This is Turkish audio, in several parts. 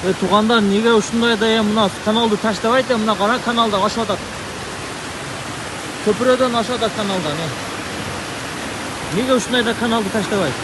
Туғандар, неге ушундай да мына каналды таштабайт, мына кара каналда ашып атат. Көпүрөдөн ашып атат каналдан. Неге ушундай да каналды таштабайт?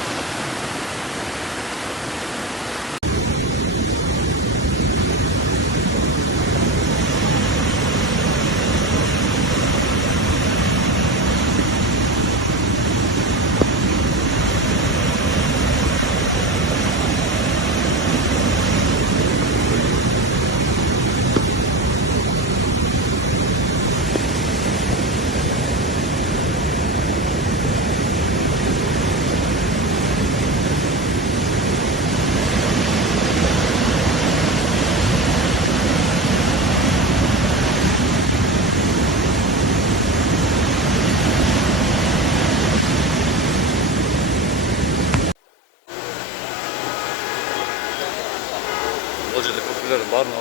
Olca'da köprüler var mı?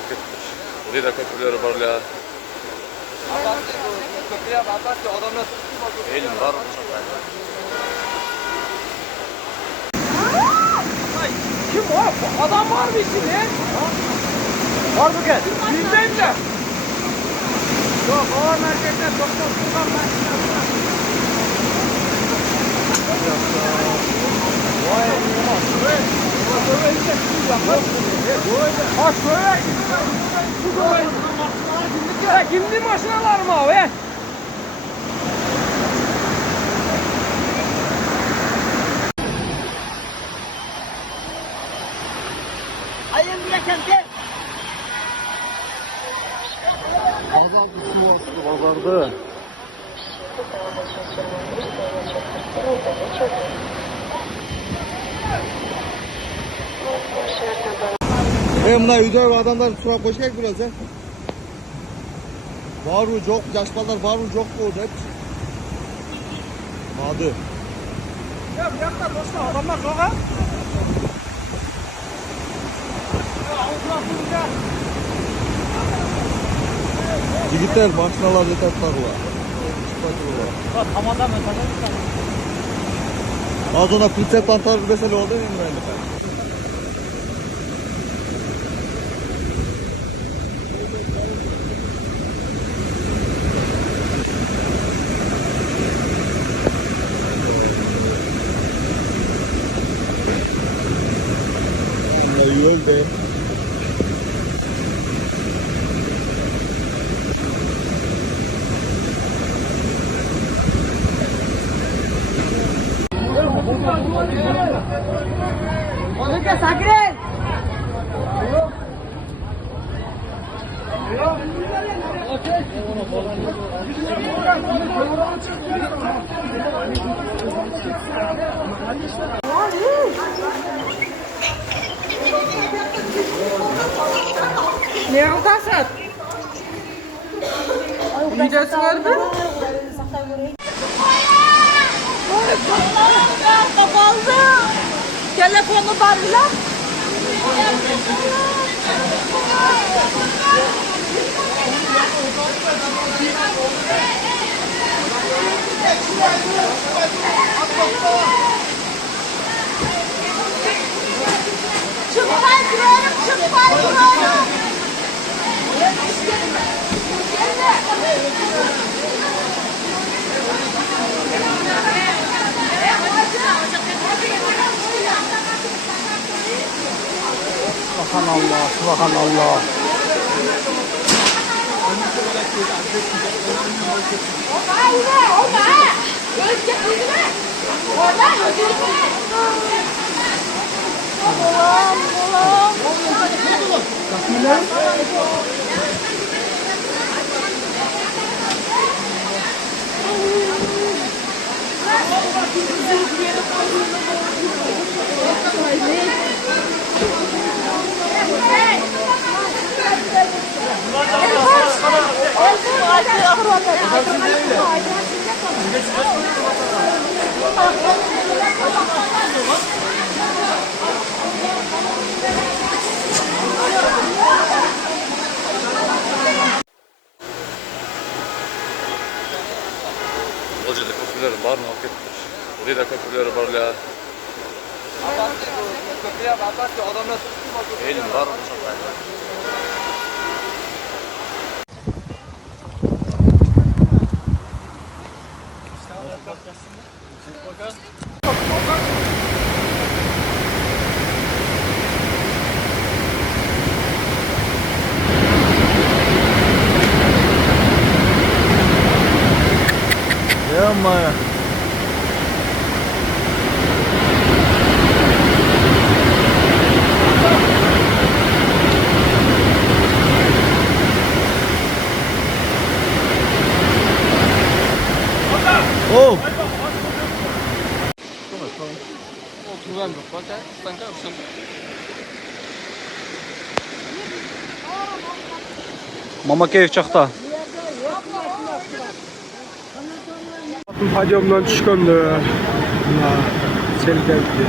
Orada da köprüler var ya. Köprüye bakarsa adamlar elim var mı? Kim o? Adam var mı içinde? Var mı gel? Yüzdeyim de. Yok, o merkezden doktor Sultan ben. Vay be. Böyle işte şu yapar. Ha şöyle. Kimdi maşinalar mı abi? Ayın bırakın gel. Pazarda. Bunlar yüzer adamlar surak koşacak biraz ya. Var mı çok, yaş ballar var mı çok mu hep? Hadi. Ya bir dakika dostlar adamlar kalka. Yigitler maşinalar yeterler var. Tamamda mesela. Az ona pincet pantar mesele oldu değil mi ben? Yol be. Oğlum sakin. Ne yapıyorsun? Videosu var mı? Kapalı. Telefonu var lan. Çık kaydıyorum, çık kaydıyorum. Subhanallah, subhanallah. Olca'da köprüler var mı? Orada da köprüler var ya. Elim var. Yapma ya. Oh. Mamakeyev çaqda. Hadyomdan tushgandi. Mana sel keldi.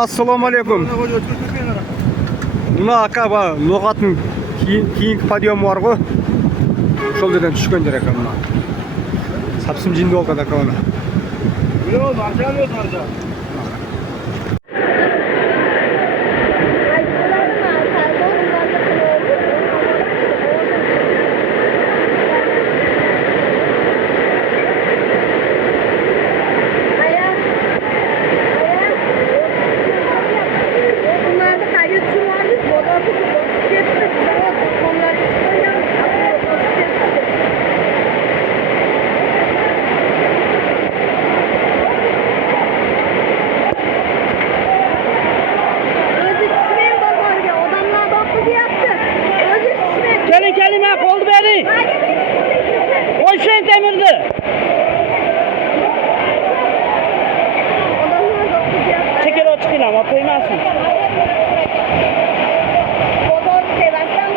Assalomu alaykum. Buna aka va lo'g'atning keyingi podiyom bor-ku. Şol yerden tushgandir aka buna. Sapsim jindi bo'ldi aka buni. Yo'q, marjal yo'q, marjal. Kelime oldu beni. O şey demirdi. Çekil o çıkıyla ama koymazsın. Motor sevastan